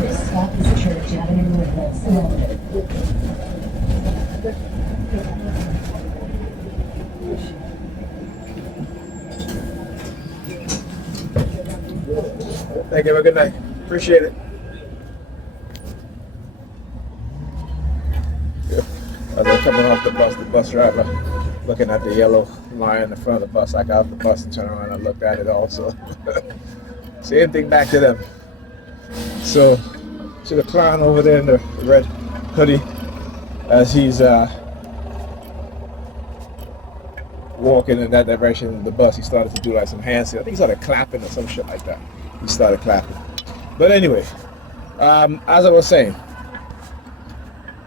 This stop is Church Avenue Woodlands, London. Thank you. Have a good night. Appreciate it. As I'm coming off the bus driver looking at the yellow line in the front of the bus. I got off the bus and turned around and looked at it also. Same thing back to them. So, to the clown over there in the red hoodie, as he's walking in that direction in the bus, he started to do like some hand signals. I think he started clapping or some shit like that. He started clapping. But anyway, as I was saying,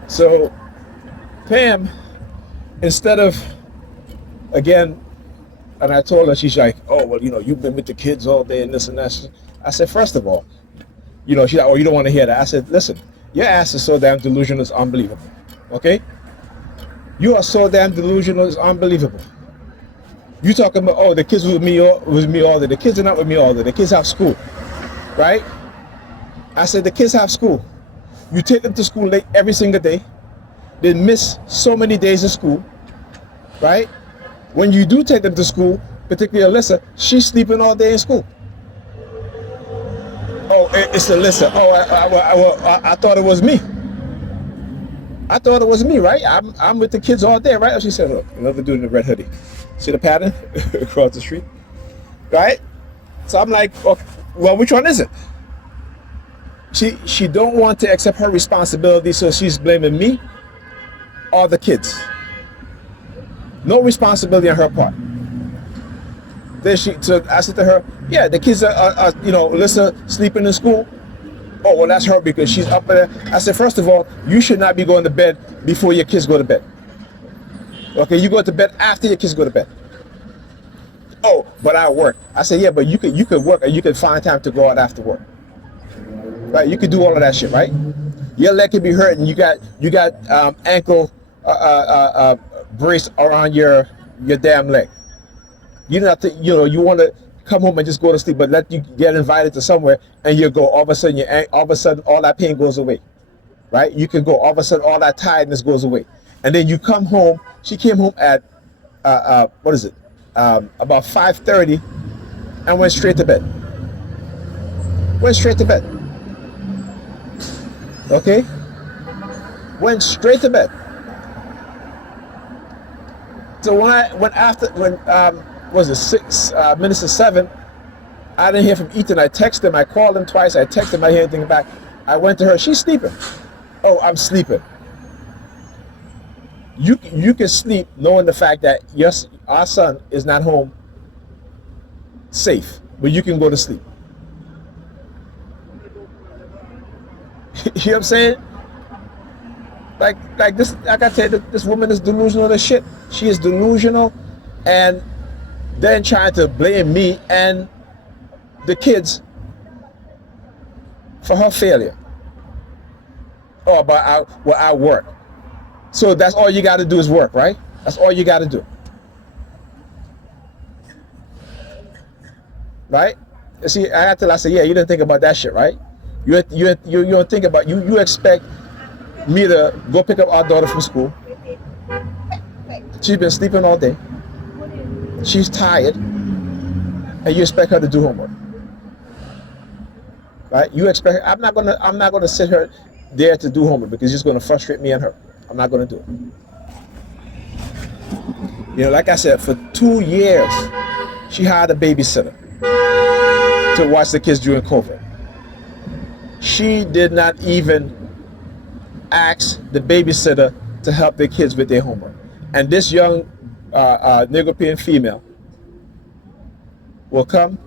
so Pam, instead of, again, and I told her, she's like, oh, well, you know, you've been with the kids all day and this and that. I said, first of all, you know, she's like, oh, you don't want to hear that. I said, listen, your ass is so damn delusional, it's unbelievable. Okay? You are so damn delusional, it's unbelievable. You talking about, oh, the kids with me all day. The kids are not with me all day. The kids have school, right? I said, the kids have school. You take them to school late every single day. They miss so many days of school, right? When you do take them to school, particularly Alyssa, she's sleeping all day in school. Oh, it's Alyssa. Oh, I thought it was me. I thought it was me, right? I'm with the kids all day, right? She said, look, another dude in the red hoodie. See the pattern across the street, right? So I'm like, okay, well, which one is it? She don't want to accept her responsibility, so she's blaming me or the kids. No responsibility on her part. Then so I said to her, yeah, the kids are you know, Alyssa sleeping in school. Oh, well, that's her because she's up there. I said, first of all, you should not be going to bed before your kids go to bed. Okay, you go to bed after your kids go to bed. Oh, but I work. I said, yeah, but you could work and you could find time to go out after work. Right? You could do all of that shit, right? Your leg could be hurt and you got ankle brace around your damn leg. You don't have to, you know, you want to come home and just go to sleep, but let you get invited to somewhere and you go, all of a sudden all that pain goes away. Right? You can go, all of a sudden all that tiredness goes away. And then you come home. She came home at what is it? About 5:30 and went straight to bed. Went straight to bed. Okay? Went straight to bed. So when was it 6 minutes to 7, I didn't hear from Ethan. I texted him, I called him twice, I texted him, I didn't hear anything back. I went to her, she's sleeping. Oh, I'm sleeping. You can sleep knowing the fact that yes, our son is not home safe, but you can go to sleep. You know what I'm saying? Like this, like I tell you, this woman is delusional as shit. She is delusional, and then trying to blame me and the kids for her failure. Oh, but I work. So that's all you got to do is work, right? That's all you got to do. Right? You see, I said, yeah, you didn't think about that shit, right? You don't think about, you expect me to go pick up our daughter from school. She's been sleeping all day. She's tired. And you expect her to do homework. Right? You expect her, I'm not gonna sit her there to do homework because it's just gonna frustrate me and her. I'm not gonna do it. You know, like I said, for 2 years, she hired a babysitter to watch the kids during COVID. She did not even ask the babysitter to help their kids with their homework. And this young Negropean female will come,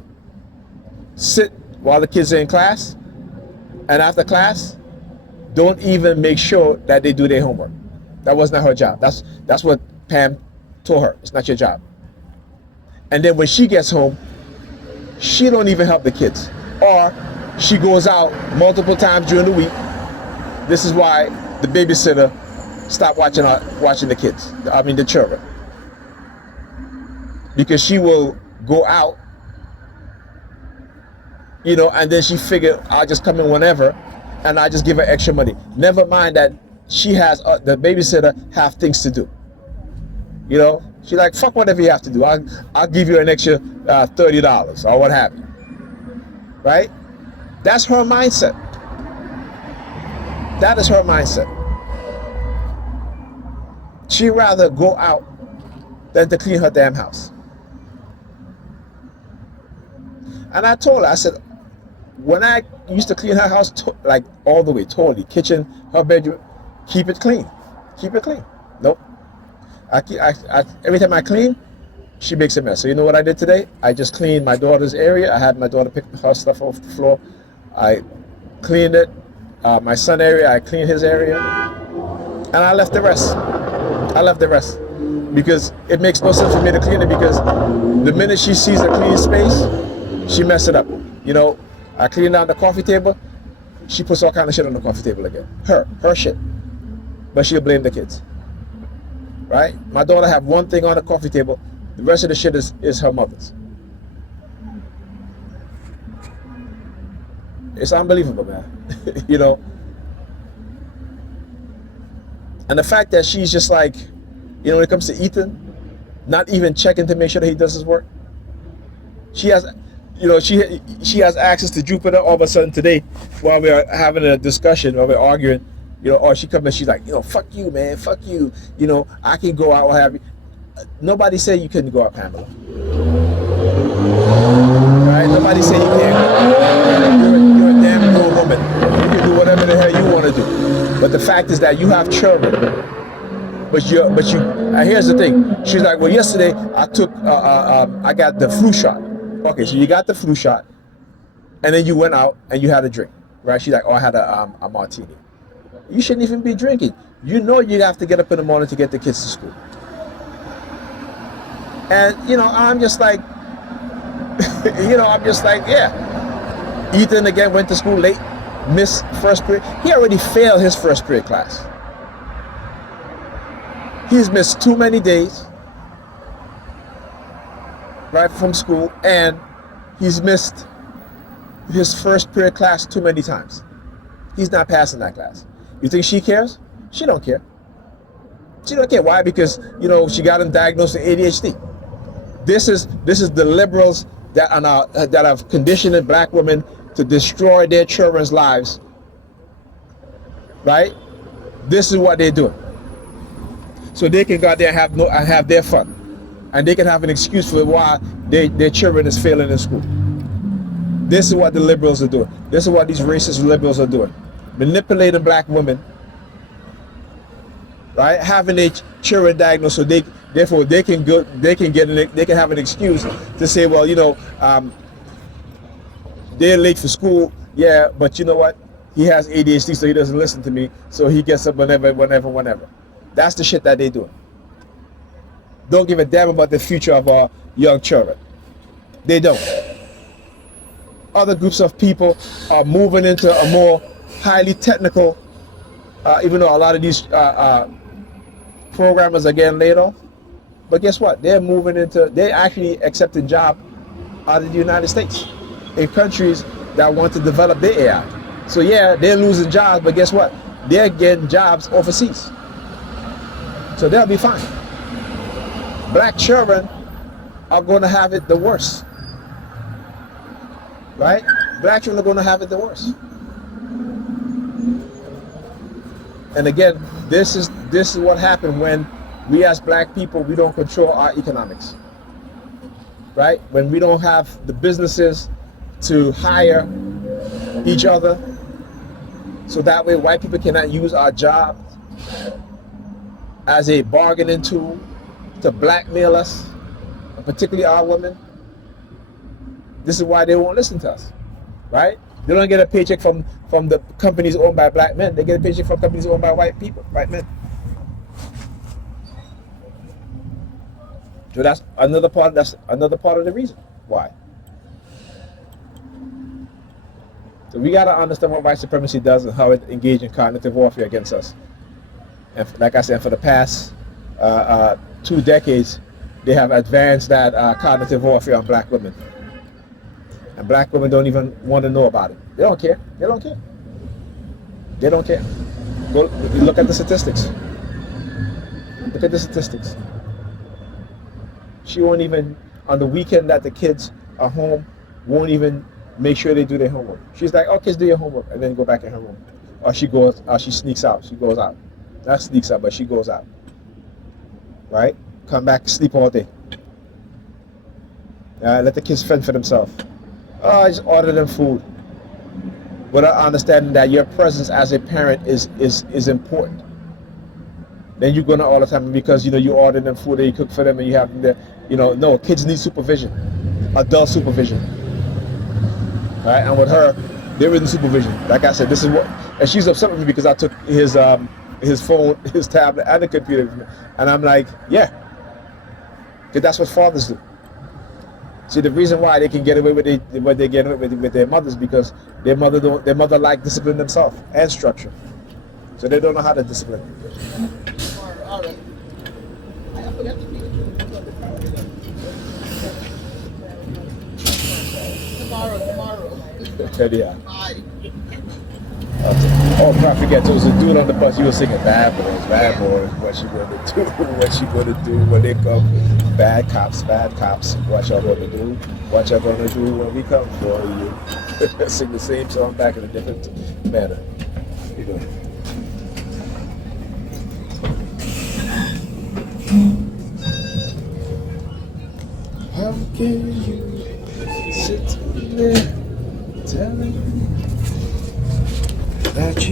sit while the kids are in class, and after class, don't even make sure that they do their homework. That was not her job. That's what Pam told her. It's not your job. And then when she gets home, she don't even help the kids. Or she goes out multiple times during the week. This is why the babysitter stopped watching the kids. I mean the children. Because she will go out, you know, and then she figured I'll just come in whenever and I just give her extra money. Never mind that she has, the babysitter have things to do. You know, she's like, fuck whatever you have to do. I'll give you an extra $30 or what have you. Right? That's her mindset. That is her mindset. She'd rather go out than to clean her damn house. And I told her, I said, when I used to clean her house, like all the way, totally, kitchen, her bedroom, keep it clean. Keep it clean. Nope. Every time I clean, she makes a mess. So you know what I did today? I just cleaned my daughter's area. I had my daughter pick her stuff off the floor. I cleaned it. My son area, I cleaned his area. And I left the rest. Because it makes no sense for me to clean it, because the minute she sees a clean space, she messes it up. You know, I clean down the coffee table, she puts all kind of shit on the coffee table again. Her shit. But she'll blame the kids. Right? My daughter have one thing on the coffee table, the rest of the shit is her mother's. It's unbelievable, man. You know? And the fact that she's just like, you know, when it comes to Ethan, not even checking to make sure that he does his work. She has, you know, she has access to Jupiter all of a sudden today while we're having a discussion, while we're arguing, you know, or she comes and she's like, you know, fuck you, man, fuck you. You know, I can go out, what have you. Nobody said you couldn't go out, Pamela. Right? Nobody said you can't. You're a damn grown woman. You can do whatever the hell you want to do. But the fact is that you have children. But here's the thing. She's like, well, yesterday I got the flu shot. Okay, so you got the flu shot, and then you went out and you had a drink, right? She's like, oh, I had a martini. You shouldn't even be drinking. You know you have to get up in the morning to get the kids to school. And, you know, I'm just like, yeah. Ethan again went to school late, missed first period. He already failed his first period class. He's missed too many days, right, from school, and he's missed his first period class too many times. He's not passing that class. You think she cares? She don't care. She don't care. Why? Because, you know, she got him diagnosed with ADHD. This is the liberals that are now, that have conditioned black women to destroy their children's lives. Right? This is what they're doing. So they can go out there and have their fun, and they can have an excuse for why their children is failing in school. This is what the liberals are doing. This is what these racist liberals are doing, manipulating black women, right? Having their children diagnosed so they can have an excuse to say, well, you know, they're late for school, yeah, but you know what? He has ADHD, so he doesn't listen to me, so he gets up whenever. That's the shit that they do. Don't give a damn about the future of our young children. They don't. Other groups of people are moving into a more highly technical, even though a lot of these programmers are getting laid off. But guess what? They're actually accepting jobs out of the United States in countries that want to develop their AI. So yeah, they're losing jobs, but guess what? They're getting jobs overseas. So they'll be fine. Black children are going to have it the worst. Right? Black children are going to have it the worst. And again, this is what happened when We as black people, we don't control our economics, right? When we don't have the businesses to hire each other, so that way white people cannot use our jobs as a bargaining tool to blackmail us, and particularly our women. This is why they won't listen to us, right? They don't get a paycheck from the companies owned by black men. They get a paycheck from companies owned by white people, white men. So that's another part. That's another part of the reason why. So we gotta understand what white supremacy does and how it engages in cognitive warfare against us. And like I said, for the past 2 decades, they have advanced that cognitive warfare on black women. And black women don't even want to know about it. They don't care. They don't care. They don't care. Go look at the statistics. Look at the statistics. She won't even, on the weekend that the kids are home, won't even make sure they do their homework. She's like, oh, kids, do your homework, and then go back in her room. Or she sneaks out. She goes out. Not sneaks out, but she goes out. Right? Come back, sleep all day. Let the kids fend for themselves. Oh, just order them food. Without understanding that your presence as a parent is important. Then you're gonna all the time because you order them food and you cook for them and you have them there. No, kids need supervision, adult supervision. Right? And with her, there isn't supervision. Like I said, this is what, and she's upset with me because I took his phone, his tablet, and the computer, and I'm like, yeah, because that's what fathers do. See, the reason why they can get away with what they get away with their mothers because their mother like discipline themselves and structure, so they don't know how to discipline. All right. Tomorrow. Yeah. Bye. Oh, I forget, there was a dude on the bus, he was singing bad boys, what you gonna do when they come, bad cops, what y'all gonna do when we come for you. Sing the same song back in a different manner. How can you